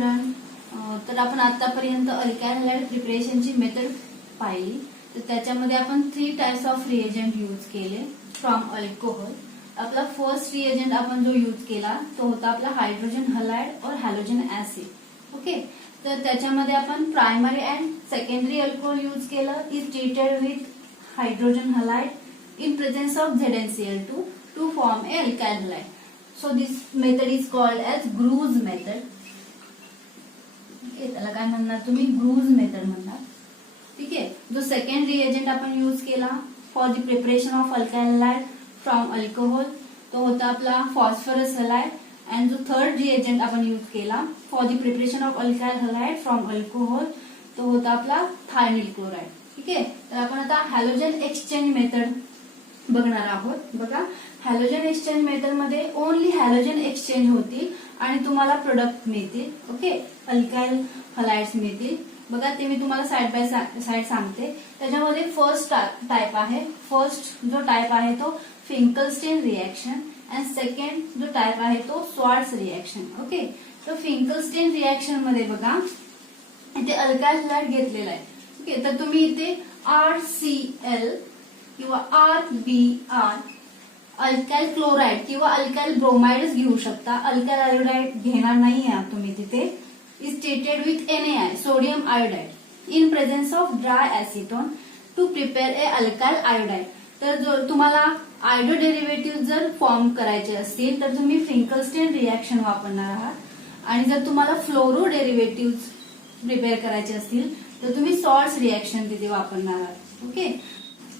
Student, तर आपण आतापर्यंत अल्काइल हॅलाइड प्रिपरेशनची मेथड पाहिली. तर त्याच्यामध्ये आपण 3 टाइप्स ऑफ रिएजंट यूज केले फ्रॉम अल्कोहोल. आपला फर्स्ट रिएजंट आपण जो यूज केला तो होता आपला हायड्रोजन हॅलाइड और हॅलोजन ऍसिड. ओके, तर त्याच्यामध्ये आपण primary and secondary alcohol use केलं. Is treated with hydrogen halide in presence of ZnCl2 to form a alkyl halide. So this method is called as Gru's method. Okay, त्याला काय म्हणणार तुम्ही? Gru's method म्हणणार. ठीक आहे. जो सेकंड रिएजंट आपण यूज केला for the preparation of alkyl halide from alcohol तो होता आपला फॉस्फरस हॅलाइड. अँड जो थर्ड रिएजंट आपण यूज केला for the preparation of alkyl halide from alcohol तो होता आपला थायनिल क्लोराइड. ठीक आहे. तर आपण आता हॅलोजन एक्सचेंज मेथड बघणार आहोत. बघा, हॅलोजन एक्सचेंज मेथड मध्ये ओनली हॅलोजन एक्सचेंज होतील आणि तुम्हाला प्रोडक्ट मिळतील. ओके, अल्काइल हॅलाइड्स मिळतील. बघा, ते मी तुम्हाला साइड बाय साइड सांगते. त्याच्यामध्ये फर्स्ट टाइप आहे. फर्स्ट जो टाइप आहे तो फिंकलस्टीन रिएक्शन अँड सेकंड जो टाइप आहे तो स्वार्ट्स रिएक्शन. ओके, तर फिंकलस्टीन रिएक्शन मध्ये बघा इथे अल्काइल हॅलाइड घेतलेला आहे. ओके, तर तुम्ही इथे RCl किंवा RBr अल्काइल क्लोराइड किंवा अल्काइल ब्रोमाइड घेऊ शकता. अल्काइल आयोडाइड घेणार नाही आहात तुम्ही तिथे. Is treated with NaI sodium iodide in presence of dry acetone to prepare a alkyl iodide. तर जर तुम्हाला आयडो डेरिव्हेटिव्ह जर फॉर्म करायचे असतील तर तुम्ही फिंकलस्टीन रिएक्शन वापरणार आहात. आणि जर तुम्हाला फ्लोरो डेरिव्हेटिव्ह प्रिपेअर करायचे असतील तर तुम्ही सॉल्ट्स रिएक्शन तिथे वापरणार आहात. ओके,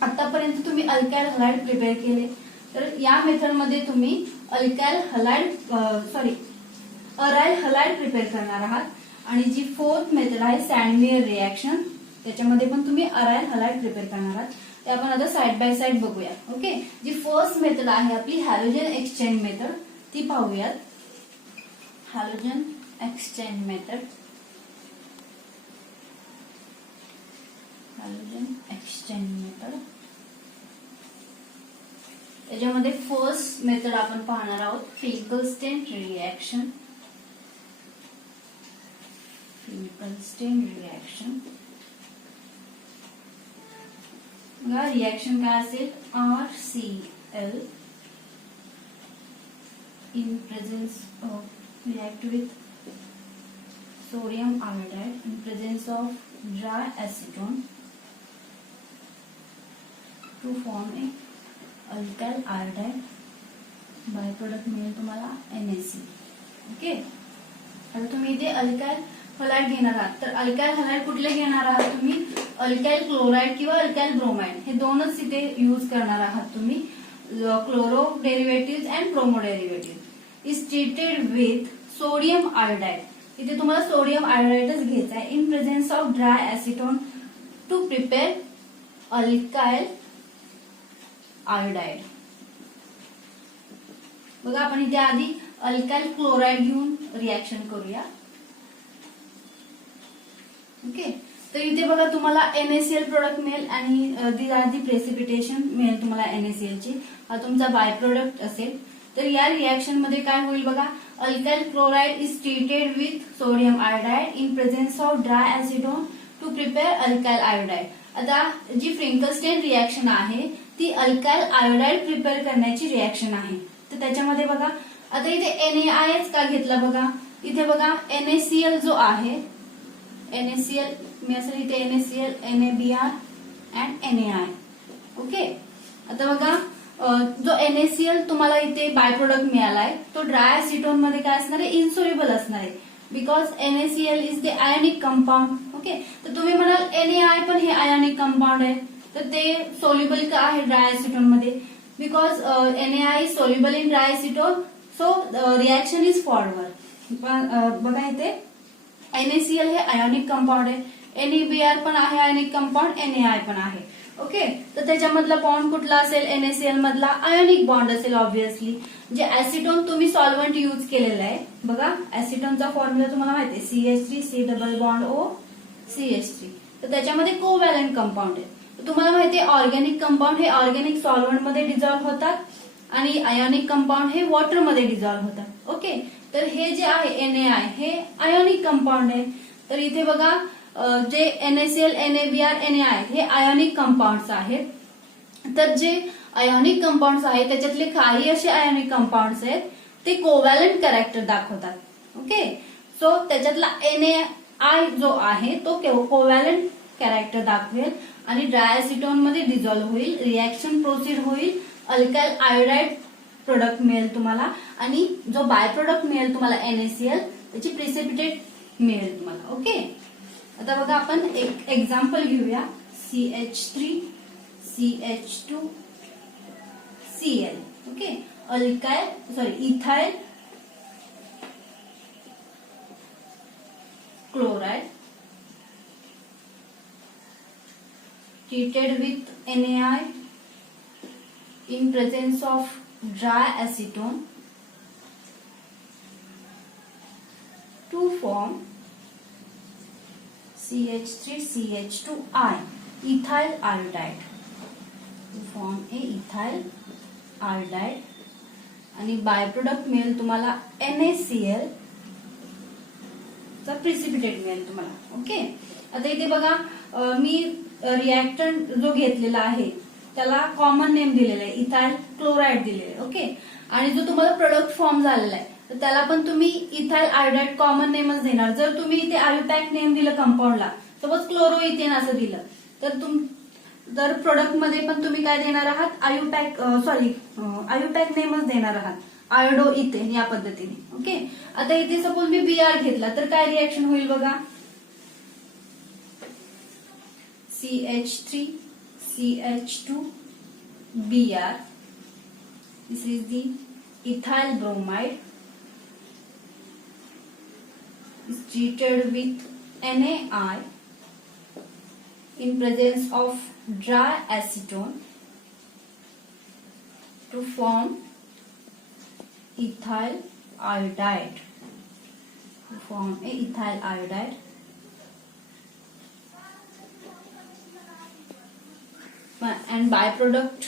आतापर्यंत तुम्ही अल्काइल हॅलाइड प्रिपेअर केले. तर या मेथडमध्ये तुम्ही alkyl halide aryl halide prepare करणार आहात. आणि जी फोर्थ मेथड आहे सँडमियर रिएक्शन त्याच्यामध्ये पण तुम्ही अराइल हॅलाइड प्रिपेअर करणार आहात. ते आपण आता साइड बाय साइड बघूया. ओके, जी फर्स्ट मेथड आहे आपली हॅलोजन एक्सचेंज मेथड ती पाहूयात. Halogen exchange method. Halogen exchange method त्याच्यामध्ये फर्स्ट मेथड आपण पाहणार आहोत Finkelstein reaction. Finkelstein reaction reaction काय असेल? RCl in presence of react with sodium iodide in presence of dry acetone to form a alkyl iodide. Bye product मिळेल तुम्हाला NaC. Okay, आता तुम्ही इथे अल्काइल हॅलाइड घेणार आहात. तर अल्काइल हॅलाइड कुठले घेणार आहात तुम्ही? अल्काइल क्लोराइड किंवा अल्काइल ब्रोमाइड हे दोनच इथे यूज करणार आहात तुम्ही. Chloro derivative and bromo derivative. Is treated with sodium iodide. इथे तुम्हाला सोडियम आयोडाइडच घ्यायचा आहे in presence of dry acetone to prepare alkyl iodide. बघा, आपण इथे आधी अल्काइल क्लोराइड घेऊन रिएक्शन करूया. ओके, तर इथे बघा तुम्हाला NaCl प्रोडक्ट मिळेल आणि दी आर दी प्रेसिपिटेशन मिळेल तुम्हाला NaCl ची. हा तुमचा बाय प्रोडक्ट असेल. तर या रिएक्शन मध्ये काय होईल बघा, alkyl chloride is treated with sodium iodide in presence of dry acetone to prepare alkyl iodide. आता जी फिंकलस्टीन रिएक्शन आहे ती अल्काइल आयोडाइड प्रिपेअर करण्याची रिएक्शन आहे. तर त्याच्यामध्ये बघा आता इथे NaIच का घेतला बघा. इथे बघा NaCl जो आहे NaCl मी असेल इथे NaCl NaBr and NaI. Okay, आता बघा जो NaCl तुम्हाला इथे बाय प्रोडक्ट मिळालाय तो ड्राय ऍसिटोन मध्ये काय असणार आहे? इनसोल्युबल असणार आहे. Because NaCl is the ionic compound. Okay, तर तुम्ही म्हणाल NaI पण हे आयोनिक कंपाऊंड आहे तर ते सोल्युबल का आहे ड्राय ऍसिटोन मध्ये? Because NaI is soluble in dry acetone so reaction is forward. बघा इथे NaCl हे आयोनिक कंपाऊंड आहे. NaBr पण आहे आयोनिक कंपाऊंड, NaI पण आहे. ओके, तर त्याच्यामधला बॉन्ड कुठला असेल? NaCl मधला आयोनिक बॉन्ड असेल ऑब्व्हियसली. जे ऍसिटोन तुम्ही सॉल्व्हंट यूज केलेलं आहे बघा, ऍसिटोनचा फॉर्म्युला तुम्हाला माहिती आहे CH3 C double bond O CH3. तर त्याच्यामध्ये कोव्हॅलंट कंपाऊंड आहे. तुम्हाला माहिती आहे ऑर्गॅनिक कंपाऊंड हे ऑर्गॅनिक सॉल्व्हंट मध्ये डिझॉल्व्ह होतात आणि आयोनिक कंपाऊंड हे वॉटर मध्ये डिझॉल्व्ह होतात. ओके, तर हे जे आहे NaI हे आयोनिक कंपाऊंड आहे. तर इथे बघा जे NaCl, NaBr, Na हे आयोनिक कंपाऊंड्स आहेत. तर जे आयोनिक कंपाऊंड्स आहेत त्याच्यातले काही असे आयोनिक कंपाऊंड्स आहेत ते कोव्हॅलंट कॅरेक्टर दाखवतात. ओके, सो त्याच्यातला NaI जो आहे तो कोव्हॅलंट कॅरेक्टर दाखवेल आणि ड्रायसिटोन मध्ये डिझॉल्व्ह होईल, रिॲक्शन प्रोसीड होईल, अल्काइल आयोडाइड प्रोडक्ट मिळेल तुम्हाला आणि जो बाय प्रोडक्ट मिळेल तुम्हाला NaCl त्याची प्रिसिपिटेट मिळेल तुम्हाला. ओके, आता बघा आपण एक एक्झाम्पल घेऊया. CH3 CH2 Cl. Okay, ethyl chloride treated with NaI in presence of dry acetone to form CH3CH2I, ethyl iodide, to form a ethyl iodide आणि बाय प्रोडक्ट मिळेल तुम्हाला NaCl चा प्रिसिपिटेट मिळेल तुम्हाला. ओके, आता इथे बघा मी रिएक्टंट जो घेतलेला आहे त्याला कॉमन नेम दिलेला आहे, इथाइल क्लोराइड दिलेलं आहे. ओके, आणि जो तुम्हाला प्रोडक्ट फॉर्म झालेला आहे तर त्याला पण तुम्ही इथाइल आयोडाइड कॉमन नेमच देणार. जर तुम्ही इथे आयुपॅक नेम दिलं कंपाऊंडला, सपोज क्लोरोइथेन असं दिलं तर प्रोडक्ट मध्ये पण तुम्ही काय देणार आहात, आयुपॅक नेमच देणार आहात, आयोडो इथेन या पद्धतीने. ओके, आता इथे सपोज मी Br घेतला तर काय रिएक्शन होईल बघा. CH3 CH2 Br, this is the ethyl bromide is treated with NaI in presence of dry acetone to form ethyl iodide, to form a ethyl iodide. And byproduct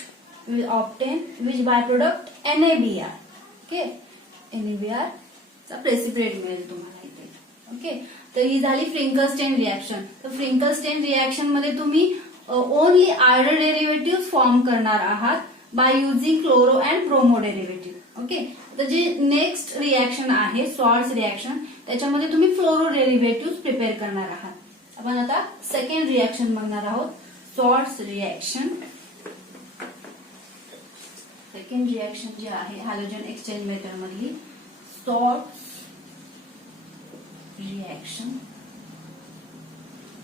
will obtain which byproduct NaBr. Okay, NaBr चा precipitate मिळेल तुम्हाला इथे. Okay, तर ही झाली फ्रिंकलस्टेन reaction. तर फ्रिंकलस्टेन reaction मध्ये तुम्ही only iodo derivative form करणार आहात by using chloro and bromo derivative. Okay, तर जी नेक्स्ट रिएक्शन आहे सॉल्ट्स रिएक्शन त्याच्यामध्ये तुम्ही फ्लोरो डेरिव्हेटिव्ह प्रिपेअर करणार आहात. आपण आता सेकंड रिएक्शन बघणार आहोत, सॉल्ट्स रिएक्शन. सेकंड रिएक्शन जी आहे हॅलोजन एक्सचेंज मेथड मधली सॉल्ट्स रिएक्शन.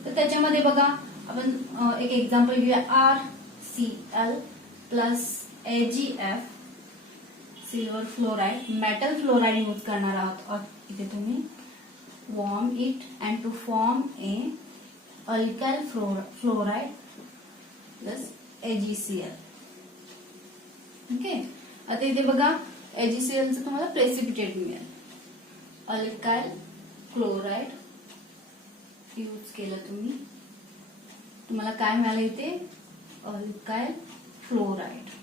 तर त्याच्यामध्ये बघा आपण एक एक्झाम्पल घेऊया. RCl plus AgF silver fluoride metal fluoride use करणार आहोत और इथे तुम्ही warm it and to form a alkyl fluoride plus AgCl. Okay, आता इथे बघा AgCl चं तुम्हाला प्रेसिपिटेट मिळेल. अल्काइल क्लोराइड यूज केलं तुम्हाला काय मिळालं इथे, अल्काइल फ्लोराइड.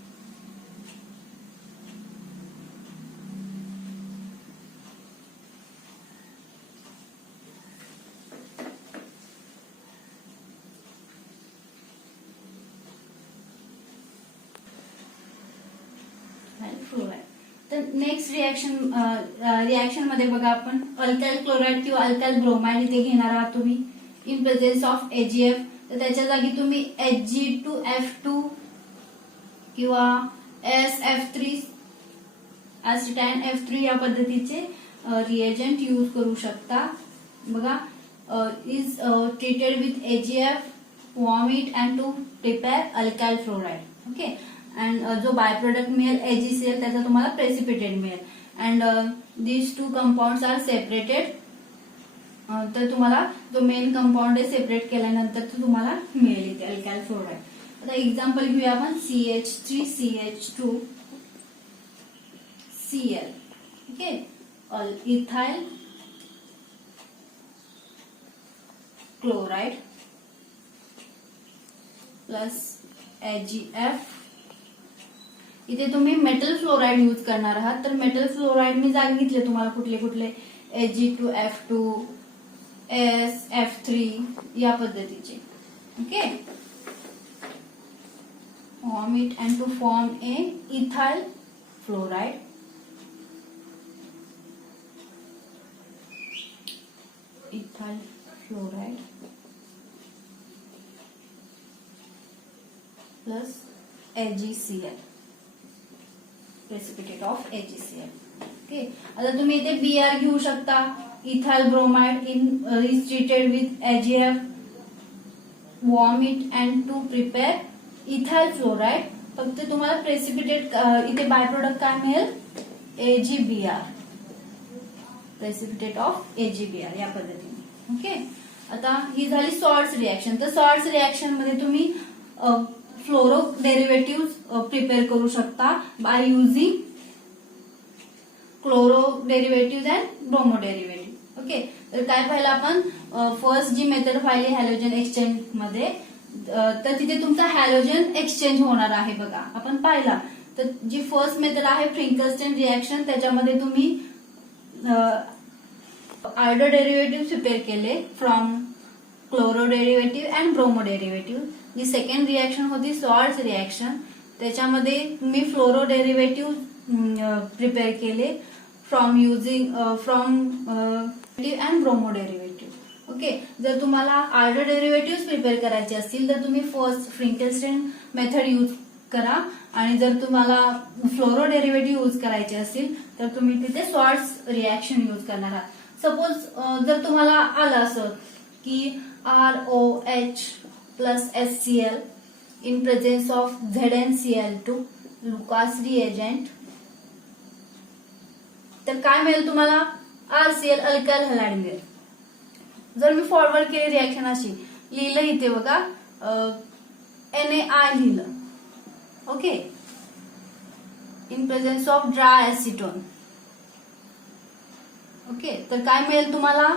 फ्लोराइड. तर नेक्स्ट रिएक्शन मध्ये बघा आपण अल्काइल क्लोराइड किंवा अल्काइल ब्रोमाइड इथे घेणार आहात तुम्ही इन प्रेझेन्स ऑफ AgF. तर त्याच्या जागी तुम्ही Hg2F2 किंवा SF3 ऍसिटाइन F3 या पद्धतीचे रिएजंट यूज करू शकता. बघा is treated with AgF, warm it and to prepare alkyl fluoride. Okay, and जो बाय प्रोडक्ट मिळेल AgCl त्याचा तुम्हाला प्रेसिपिटेट मिळेल. And these two compounds are separated. तर तुम्हाला जो मेन कंपाऊंड आहे सेपरेट केल्यानंतर तुम्हाला मिळेल इथे अल्काइल फ्लोराइड. आता एक्झाम्पल घेऊया आपण CH3 CH2 Cl. Okay, ethyl chloride plus AgF इथे तुम्ही मेटल फ्लोराईड यूज करणार आहात. तर मेटल फ्लोराईड मी सांगितले तुम्हाला कुठले कुठले, Ag2F2, SF3 या पद्धतीचे. Okay, form it and to form a ethyl fluoride. Ethyl fluoride plus AgCl, precipitate of AgCl. Okay, आता तुम्ही इथे Br घेऊ शकता, ethyl bromide is treated with AgF, warm it and to prepare ethyl fluoride. फक्त तुम्हाला precipitate इथे by product काय मिळेल, AgBr, प्रेसिपिटेट ऑफ AgBr या पद्धतीने. ओके, आता ही झाली सॉल्ट्स रिएक्शन. तर सॉल्ट्स रिएक्शन मध्ये तुम्ही फ्लोरो डेरिव्हेटिव्ह प्रिपेअर करू शकता by using chloro derivative and bromo derivative. Okay, तर काय पाहिलं आपण, फर्स्ट जी मेथड पाहिली हॅलोजन एक्सचेंज मध्ये, तर तिथे तुमचा हॅलोजन एक्सचेंज होणार आहे बघा, आपण पाहिला. तर जी फर्स्ट मेथड आहे फ्रिंकलस्टेन रिएक्शन, त्याच्यामध्ये तुम्ही आयडो डेरिव्हेटिव्ह प्रिपेअर केले from chloro derivative and bromo derivative. जी सेकंड रिएक्शन होती सॉल्ट्स रिएक्शन, त्याच्यामध्ये तुम्ही फ्लोरो डेरिव्हेटिव्ह प्रिपेअर केले from using and bromo derivative. Okay, जर तुम्हाला आयडो डेरिव्हेटिव्ह प्रिपेअर करायचे असतील तर तुम्ही फर्स्ट फ्रिंकलस्टेन मेथड यूज करा, आणि जर तुम्हाला फ्लोरो डेरिव्हेटिव्ह यूज करायचे असतील तर तुम्ही तिथे सॉल्ट्स रिएक्शन यूज करणार आहात. सपोज जर तुम्हाला आलं असं की ROH plus HCl in presence of ZnCl2, Lucas reagent, तर काय मिळेल तुम्हाला, RCl अल्काइल हॅलाइड मिळेल. जर मी फॉरवर्ड केली रिएक्शन अशी लिहिलं इथे बघा, NaI लिहिलं. Okay, in presence of dry acetone. Okay, तर काय मिळेल तुम्हाला,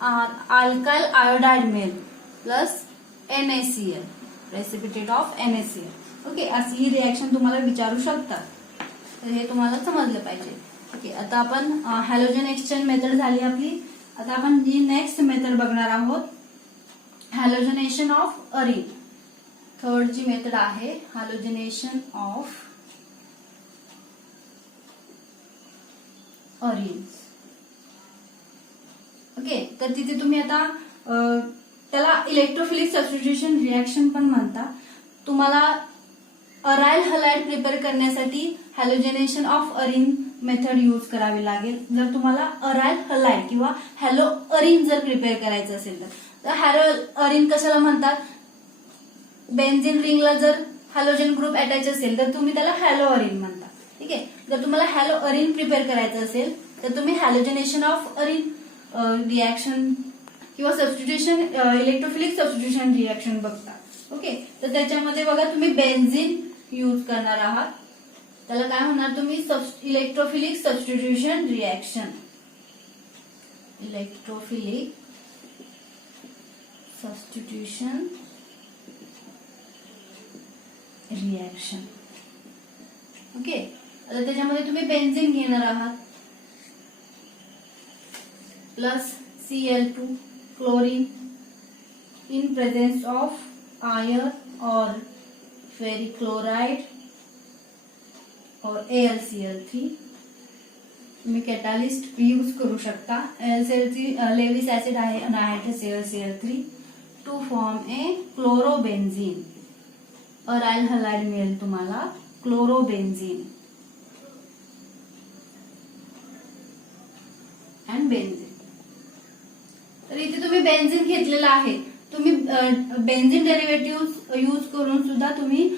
अल्काइल आयोडाइड मिळेल plus NaCl, precipitate of NaCl. Okay, अशी ही रिएक्शन तुम्हाला विचारू शकतात, तर हे तुम्हाला समजलं पाहिजे. ओके, आता आपण हॅलोजन एक्सचेंज मेथड झाली आपली. आता आपण जी नेक्स्ट मेथड बघणार आहोत, हॅलोजनेशन ऑफ अरिन. थर्ड जी मेथड आहे हॅलोजनेशन ऑफ अरिन्स. ओके, तर तिथे तुम्ही आता त्याला इलेक्ट्रोफिलिक सबस्टिट्यूशन रिएक्शन पण म्हणता. तुम्हाला अराइल हलाइड प्रिपेअर करण्यासाठी हॅलोजनेशन ऑफ अरिन मेथड यूज करावी लागेल. जर तुम्हाला अराइल हलाइड किंवा हॅलो अरिन जर प्रिपेअर करायचं असेल तर हॅलो अरिन कशाला म्हणतात, बेन्झिन रिंगला जर हॅलोजन ग्रुप अटॅच असेल तर तुम्ही त्याला हॅलो अरिन म्हणता. ठीक आहे, जर तुम्हाला हॅलो अरिन प्रिपेअर करायचं असेल तर तुम्ही हॅलोजनेशन ऑफ अरिन रिएक्शन किंवा सबस्टिट्यूशन इलेक्ट्रोफिलिक सबस्टिट्यूशन रिएक्शन बघता. ओके, तर त्याच्यामध्ये बघा तुम्ही बेन्झिन यूज करणार आहात, त्याला काय म्हणणार तुम्ही, electrophilic substitution reaction. Electrophilic substitution reaction. Okay, आता त्याच्यामध्ये तुम्ही बेन्झिन घेणार आहात plus Cl2 chlorine in presence of iron और फेरिक क्लोराइड और AlCl3. तुम्ही कॅटॅलिस्ट यूज करू शकता. AlCl3 लेविस ऍसिड आहे anhydrous AlCl3 to form a chlorobenzene. Aryl halide मिळेल तुम्हाला क्लोरोबेन्झिन अँड बेन्झिन. तर इथे तुम्ही बेन्झिन घेतलेला आहे, तुम्ही बेन्झिन डेरिव्हेटिव्ह यूज करून सुद्धा तुम्ही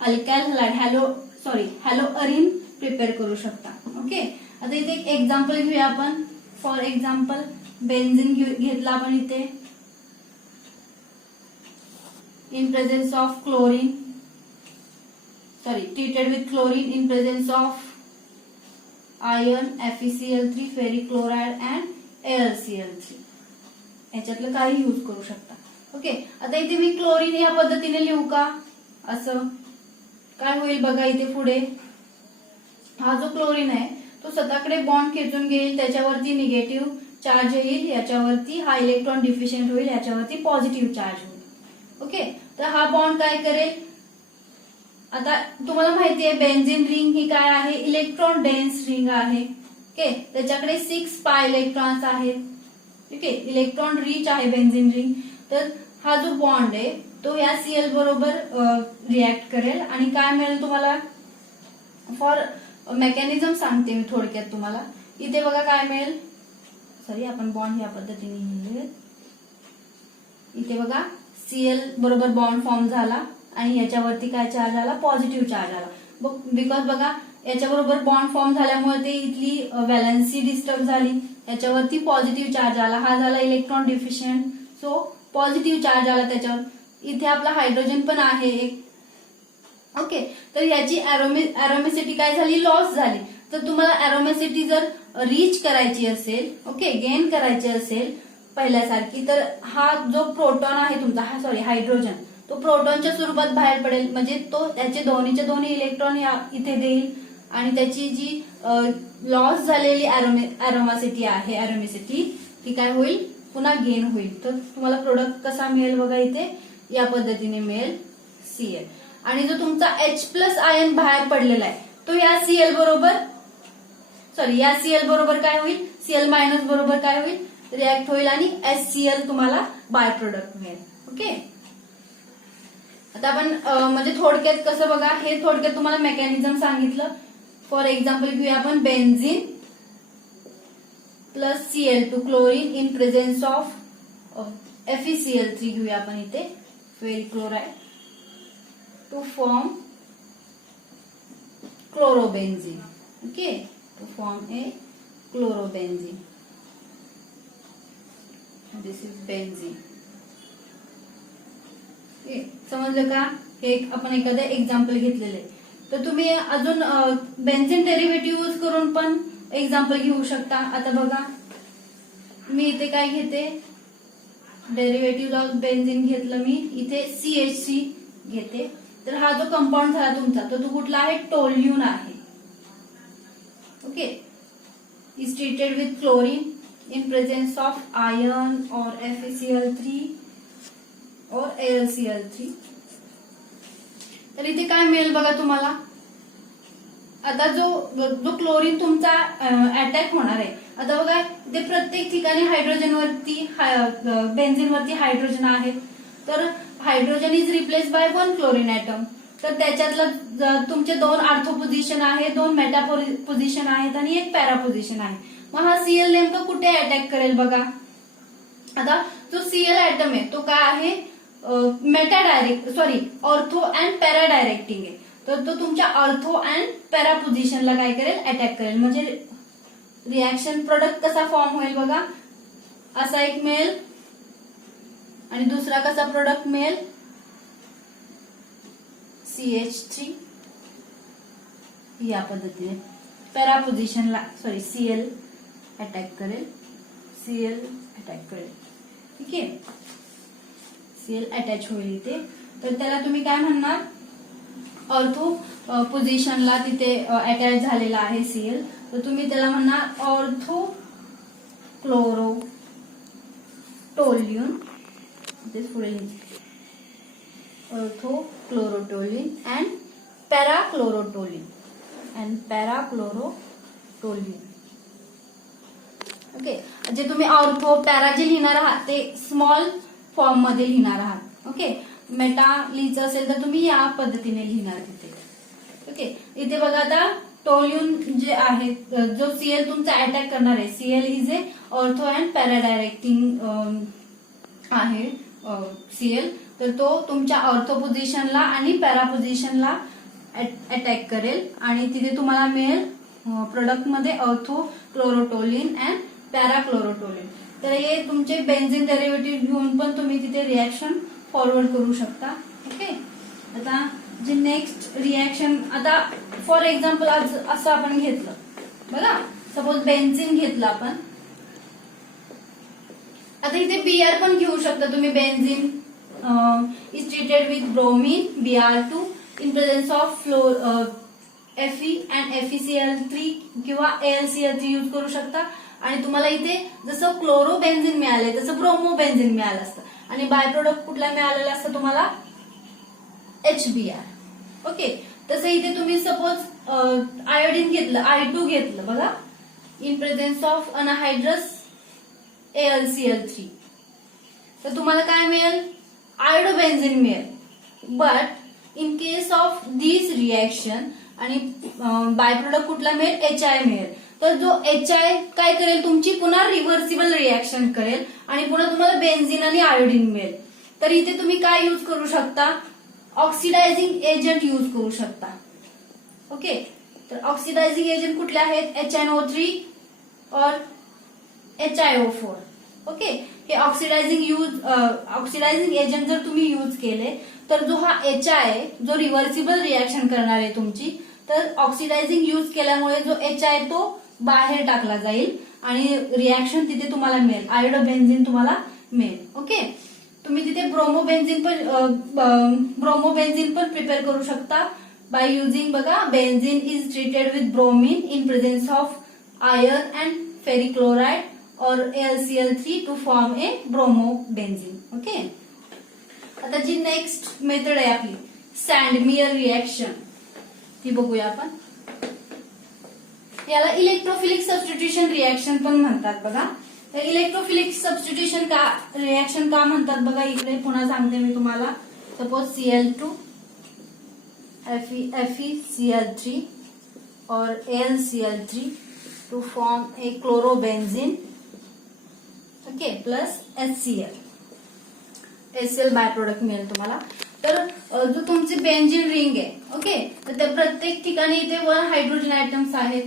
अल्काइल हलाइड हॅलो अरिन प्रिपेअर करू शकता. ओके, आता इथे एक एक्झाम्पल घेऊया आपण. फॉर एक्झाम्पल बेन्झिन घेतला आपण इथे in presence of chlorine, treated with chlorine in presence of iron FeCl3 ferric chloride and AlCl3. याच्यातलं काही यूज करू शकता. ओके, आता इथे मी क्लोरीन या पद्धतीने लिहू का, असं काय होईल बघा इथे पुढे, हा जो क्लोरीन आहे तो स्वतःकडे बॉन्ड खेचून घेईल, त्याच्यावरती निगेटिव्ह चार्ज येईल, याच्यावरती हा इलेक्ट्रॉन डिफिशियंट होईल, याच्यावरती पॉझिटिव्ह चार्ज होईल. ओके, तर हा बॉन्ड काय करेल, आता तुम्हाला माहिती आहे बेन्झीन रिंग ही काय आहे, इलेक्ट्रॉन डेन्स रिंग आहे. ओके, त्याच्याकडे 6 पाय इलेक्ट्रॉन्स आहेत. ओके, इलेक्ट्रॉन रिच आहे बेन्झीन रिंग. तर हा जो बॉन्ड आहे तो या सीएल बरोबर रिॲक्ट करेल आणि काय मिळेल तुम्हाला, फॉर मेकॅनिझम सांगते मी थोडक्यात तुम्हाला. इथे बघा काय मिळेल, सॉरी आपण बॉन्ड या पद्धतीने लिहिले. इथे बघा सीएल बरोबर बॉन्ड फॉर्म झाला आणि याच्यावरती काय चार्ज आला, पॉझिटिव्ह चार्ज आला. बिकॉज बघा याच्याबरोबर बॉन्ड फॉर्म झाल्यामुळे ते इथली व्हॅलन्सी डिस्टर्ब झाली, याच्यावरती पॉझिटिव्ह चार्ज आला, हा झाला electron deficient, so positive charge आला त्याच्यावर. इथे आपला हायड्रोजन पण आहे एक. ओके, तर याची अरोमॅसिटी काय झाली, लॉस झाली. तर तुम्हाला अरोमॅसिटी जर रीच करायची असेल, ओके, गेन करायची असेल पहिल्यासारखी, तर हा जो प्रोटॉन आहे तुमचा, हा सॉरी हायड्रोजन, तो प्रोटॉनच्या स्वरूपात बाहेर पडेल, म्हणजे तो त्याचे दोन्हीचे दोन्ही इलेक्ट्रॉन इथे देईल आणि त्याची जी लॉस झालेली अरोमॅसिटी आहे, अरोमॅसिटी ती काय होईल, पुन्हा गेन होईल. तर तुम्हाला प्रोडक्ट कसा मिळेल बघा इथे या पद्धतीने मिळेल सीएल. आणि जो तुमचा H+ आयन बाहेर पडलेला आहे तो या सीएल बरोबर, सॉरी या सीएल बरोबर काय होईल, Cl- बरोबर काय होईल, रिॲक्ट होईल आणि HCl तुम्हाला बाय प्रोडक्ट मिळेल. ओके, आता आपण म्हणजे थोडक्यात कसं बघा, हे थोडक्यात तुम्हाला मेकॅनिझम सांगितलं. फॉर एक्झाम्पल घेऊया आपण benzene plus Cl2 chlorine in presence of FeCl3 घेऊया आपण इथे ferric chloride to form chlorobenzene. Okay, to form a chlorobenzene, this is benzene. समजलं का, हे आपण एखादं एक्झाम्पल घेतलेलं आहे. तर तुम्ही अजून बेन्झीन डेरिव्हेटिव्ह यूज करून पण एक्झाम्पल घेऊ शकता. आता बघा मी इथे काय घेते, डेरिव्हेटिव्ह ऑफ बेन्झीन घेतलं मी, इथे CH3 घेते. तर हा जो कंपाऊंड झाला तुमचा तो कुठला आहे, टोल्यून आहे. Okay, is treated with chlorine in presence of iron और FeCl3 और AlCl3. तर इथे काय मिळेल बघा तुम्हाला, आता जो क्लोरीन तुमचा अटॅक होणार आहे, आता बघा इथे प्रत्येक ठिकाणी हायड्रोजनवरती बेन्झीनवरती हायड्रोजन आहे. तर hydrogen is replace by 1 chlorine atom. तर त्याच्यातलं तुमचे 2 आर्थो पोझिशन आहे, 2 मेटा पोझिशन आहेत आणि 1 पॅरा पोझिशन आहे. मग हा सीएल नेमकं कुठे अटॅक करेल बघा. आता जो सीएल ऍटम आहे तो काय आहे, Meta direct, sorry ortho and para directing आहे. तर तो तुमच्या ऑर्थो अँड पॅरा पोझिशनला काय करेल, अटॅक करेल. म्हणजे रिॲक्शन प्रोडक्ट कसा फॉर्म होईल बघा, असा एक मिळेल आणि दुसरा कसा प्रोडक्ट मिळेल, CH3 या पद्धतीने पॅरा पोझिशनला, सॉरी सीएल अटॅक करेल, सीएल अटॅक करेल. ठीक आहे, सीएल अटॅच होईल इथे. तर त्याला तुम्ही काय म्हणणार, ऑर्थो पोझिशनला तिथे अटॅच झालेला आहे सीएल, तर तुम्ही त्याला म्हणणार ortho chloro toluene, ortho chlorotoluene and parachlorotoluene okay, जे तुम्ही ऑर्थो पॅरा जे लिहिणार आहात ते स्मॉल फॉर्म मध्ये लिहिणार आहात. ओके, मेटा लिहायचं असेल तर तुम्ही या पद्धतीने लिहिणार तिथे. ओके, इथे बघा आता टोल्यून जे आहे, जो सीएल तुमचा अटॅक करणार आहे, C L is a ortho and para directing आहे सीएल. तर तो तुमच्या ऑर्थो पोझिशनला आणि पॅरा पोझिशनला अटॅक करेल आणि तिथे तुम्हाला मिळेल प्रोडक्ट मध्ये ऑर्थो क्लोरोटोलिन अँड पॅराक्लोरोटोलिन. तर हे तुमचे बेन्झीन डेरिव्हेटिव्ह घेऊन पण तुम्ही तिथे रिॲक्शन फॉरवर्ड करू शकता. ओके, आता जे नेक्स्ट रिॲक्शन, आता फॉर एक्झाम्पल असं आपण घेतलं बघा, सपोज बेन्झीन घेतलं आपण. आता इथे Br पण घेऊ शकता तुम्ही. Benzene is treated with bromine, Br2 in presence of Fe and FeCl3 किंवा AlCl3 यूज करू शकता. आणि तुम्हाला इथे जसं क्लोरोबेन्झिन मिळालंय तसं ब्रोमोबेन्झिन मिळालं असतं. आणि बाय प्रोडक्ट कुठला मिळालेला असतं तुम्हाला? HBr. ओके. तसं इथे तुम्ही सपोज आयोडीन घेतलं, I2 घेतलं बघा, इन प्रेझेन्स ऑफ अनहायड्रस AlCl3, तर तुम्हाला काय मिळेल? आयोडोबेन्झिन मिळेल. But in case of this reaction आणि बाय प्रोडक्ट कुठला मिळेल? HI मिळेल. तर जो HI काय करेल? तुमची पुन्हा रिव्हर्सिबल रिएक्शन करेल आणि पुन्हा तुम्हाला बेन्झिन आणि आयोडीन मिळेल. तर इथे तुम्ही काय यूज करू शकता? ऑक्सिडायझिंग एजंट यूज करू शकता. ओके. तर ऑक्सिडायझिंग एजंट कुठले आहेत? HNO3 और HiO4. ओके. हे ऑक्सिडायझिंग एजंट जर तुम्ही यूज केले तर जो हा HI आहे, जो रिव्हर्सिबल रिएक्शन करणार आहे तुमची, तर ऑक्सिडायझिंग यूज केल्यामुळे जो HI तो बाहेर टाकला जाईल आणि रिएक्शन तिथे तुम्हाला मिळेल, आयोडोबेन्झिन तुम्हाला मिळेल. ओके. तुम्ही तिथे ब्रोमोबेन्झिन पण प्रिपेअर करू शकता बाय युझिंग, बघा, benzene is treated with bromine in presence of iron and ferric chloride और AlCl3 to form a bromobenzene. Okay. आता जी नेक्स्ट मेथड आहे आपली सँडमियर रिएक्शन, ती बघूया आपण. याला इलेक्ट्रोफिलिक सबस्टिट्यूशन रिएक्शन पण म्हणतात बघा. इलेक्ट्रोफिलिक सबस्टिट्यूशन रिएक्शन का म्हणतात बघा, इकडे पुन्हा सांगते मी तुम्हाला. सपोज Cl2 FeCl3 और AlCl3 to form a chlorobenzene, okay, plus HCl by product मिळेल तुम्हाला. तर जो तुमची बेन्झिन रिंग आहे, ओके, तर त्या प्रत्येक ठिकाणी इथे 1 हायड्रोजन आयटम्स आहेत.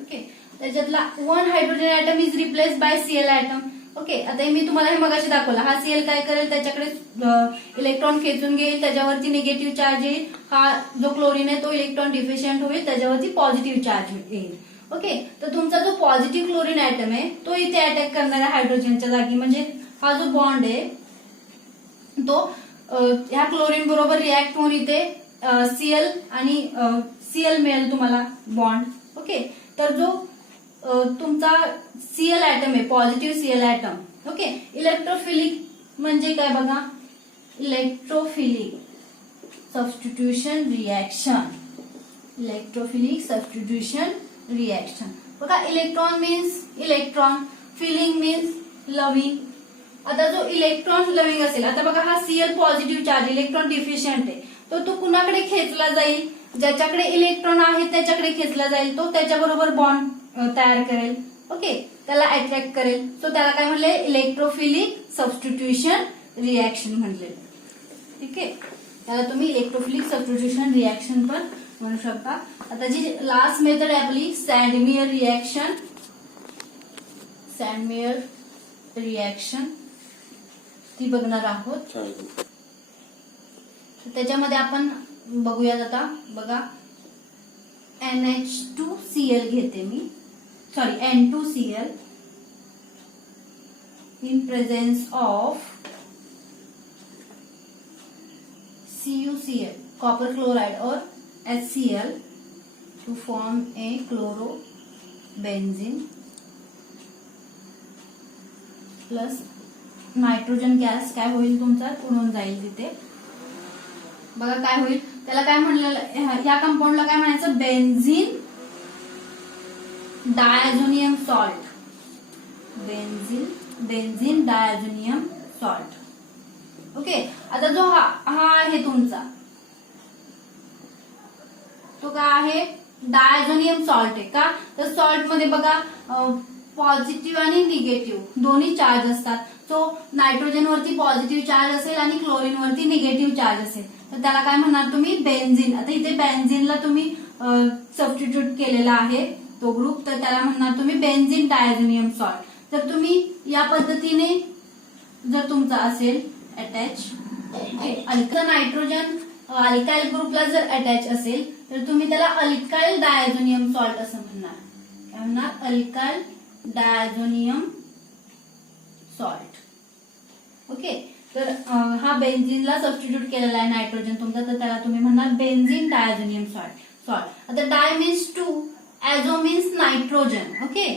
ओके. त्याच्यातला 1 hydrogen item is replace by Cl item. Okay. आता मी तुम्हाला हे मगाशी दाखवलं. हा Cl काय करेल? त्याच्याकडे इलेक्ट्रॉन खेचून घेईल, त्याच्यावरती निगेटिव्ह चार्ज येईल. हा जो क्लोरीन आहे तो इलेक्ट्रॉन डिफिशियंट होईल, त्याच्यावरती पॉझिटिव्ह चार्ज येईल. ओके. तर तुमचा जो पॉझिटिव्ह क्लोरीन आयटम आहे तो इथे अटॅक करणाऱ्या हायड्रोजनच्या जागी, म्हणजे हा जो बॉन्ड आहे तो ह्या क्लोरीन बरोबर रिॲक्ट होऊन इथे Cl आणि Cl मिळेल तुम्हाला बॉन्ड. ओके. तर जो तुमचा Cl आयटम आहे, positive Cl item, okay, electrophilic म्हणजे काय बघा, electrophilic substitution reaction. Electrophilic substitution reaction बघा. Electron means electron, filling means loving. आता जो इलेक्ट्रॉन लविंग असेल, आता बघा हा Cl positive charge, electron deficient आहे, तर तो कुणाकडे खेचला जाईल? ज्याच्याकडे इलेक्ट्रॉन आहे त्याच्याकडे खेचला जाईल, तो त्याच्याबरोबर बॉन्ड तयार करेल. ओके. त्याला अट्रॅक्ट करेल. सो त्याला काय म्हणले? इलेक्ट्रोफिलिक सबस्टिट्यूशन रिएक्शन म्हणले. ठीक आहे. त्याला तुम्ही इलेक्ट्रोफिलिक सबस्टिट्यूशन रिएक्शन पण म्हणू शकता. आता जी लास्ट मेथड आहे आपली सँडमियर रिएक्शन. सँडमियर रिएक्शन ती बघणार आहोत. त्याच्यामध्ये आपण बघूयात आता. बघा, NH2Cl घेते मी, sorry N2Cl in presence of CuCl, copper chloride और HCl to form a chlorobenzene plus nitrogen gas काय होईल तुमचा? उडून जाईल तिथे. बघा काय होईल, त्याला काय म्हणलेलं, या कंपाऊंडला काय म्हणायचं? Benzene diazonium salt. Benzene diazonium salt. Okay. आता जो हा आहे तुमचा, तो काय आहे? डायझोनियम सॉल्ट आहे. का? तर सॉल्ट मध्ये बघा पॉझिटिव्ह आणि निगेटिव्ह दोन्ही चार्ज असतात. सो नायट्रोजन वरती पॉझिटिव्ह चार्ज असेल आणि क्लोरीन वरती निगेटिव्ह चार्ज असेल, तर त्याला काय म्हणणार तुम्ही? बेन्झिन. आता इथे बेन्झिनला तुम्ही सबस्टिट्यूट केलेला आहे तो ग्रुप, तर त्याला म्हणणार तुम्ही बेन्झिन डायझोनियम सॉल्ट. तर तुम्ही या पद्धतीने जर तुमचा असेल अटॅच, अल्काइल नायट्रोजन अल्काइल ग्रुपला जर अटॅच असेल तर तुम्ही त्याला अल्काइल डायझोनियम सॉल्ट असं म्हणणार. काय म्हणणार? Alkyl diazonium salt. ओके. तर हा बेन्झिनला सबस्टिट्यूट केलेला आहे नायट्रोजन तुमचा, तर त्याला तुम्ही म्हणणार बेन्झिन डायझोनियम सॉल्ट. आता डाय means 2, azo means nitrogen. Okay,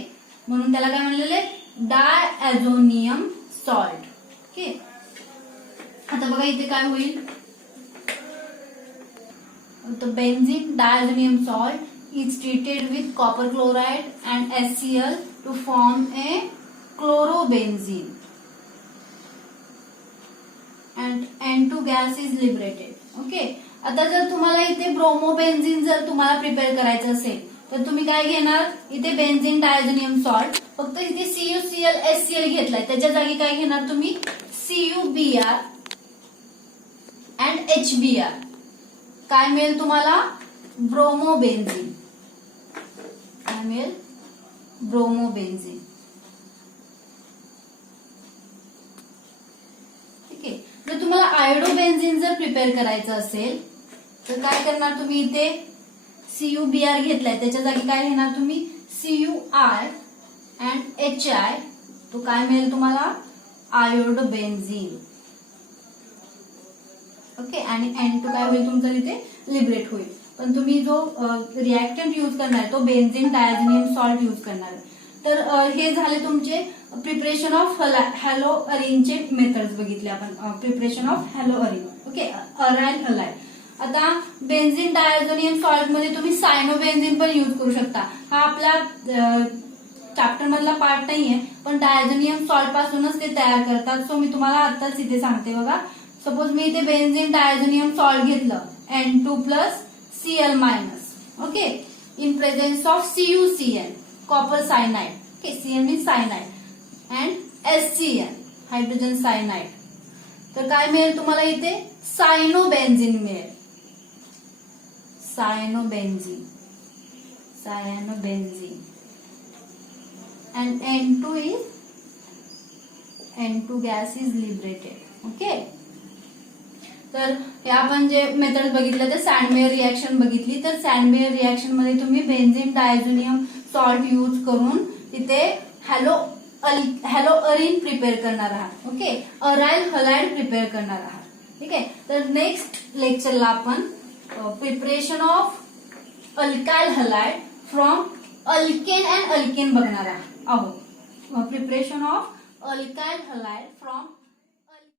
म्हणून त्याला काय म्हणलेले डायॲझोनियम सॉल्ट. ओके, आता बघा इथे काय होईल, the benzene diazonium salt is treated with copper chloride and HCl to form a chlorobenzene and N2 gas is liberated. Okay, आता जर तुम्हाला इथे ब्रोमोबेन्झिन जर तुम्हाला प्रिपेअर करायचं असेल तर तुम्ही काय घेणार, इथे बेन्झिन डायझोनियम सॉल्ट, फक्त इथे CuCl HCl घेतलाय, त्याच्या जागी काय घेणार तुम्ही CuBr and HBr. काय मिळेल तुम्हाला, ब्रोमोबेन्झिन. काय मिळेल, ब्रोमोबेन्झिन. ठीक आहे, जर तुम्हाला आयोडोबेन्झिन जर प्रिपेअर करायचं असेल तर काय करणार तुम्ही, इथे CuBr घेतलाय, त्याच्या जागी काय घेणार तुम्ही CuI and HI, तो काय मिळेल तुम्हाला आयोडोबेन्झिन. ओके, आणि N2 काय होईल तुमचं इथे लिबरेट होईल. पण तुम्ही जो रिएक्टंट यूज करणार तो बेन्झिन डायझोनियम सॉल्ट यूज करणार. तर हे झाले तुमचे प्रिपरेशन ऑफ हॅलो अरिनचे मेथड्स बघितले आपण, preparation of hello अरिन. Okay, aryl halide. आता बेन्झिन डायझोनियम सॉल्ट मध्ये तुम्ही सायनोबेन्झिन पण यूज करू शकता. हा आपला चॅप्टर मधला पार्ट नाहीये, पण डायझोनियम सॉल्ट पासूनच ते तयार करतात. सो मी तुम्हाला आताच इथे सांगते बघा. सपोज मी इथे बेन्झिन डायझोनियम सॉल्ट घेतलं, N2 plus Cl minus. Okay, in presence of CuCl copper cyanide. Okay, Cl means cyanide and HCl hydrogen cyanide. तर काय मिळेल तुम्हाला इथे सायनोबेन्झिन मिळेल. Cyanobenzene and N2 gas is liberated. Okay, तर हे आपण जे मेथड बघितलं ते सँडमेयर रिएक्शन बघितली. तर सँडमेयर रिएक्शन मध्ये तुम्ही बेन्झिन डायझोनियम सॉल्ट यूज करून तिथे हॅलो अरिन प्रिपेअर करणार आहात. ओके, अराइल हलाइड प्रिपेअर करणार आहात. ठीक आहे, तर नेक्स्ट लेक्चरला आपण preparation of alkyl halide from alkane and alkane बघणार आहोत. Preparation of alkyl halide from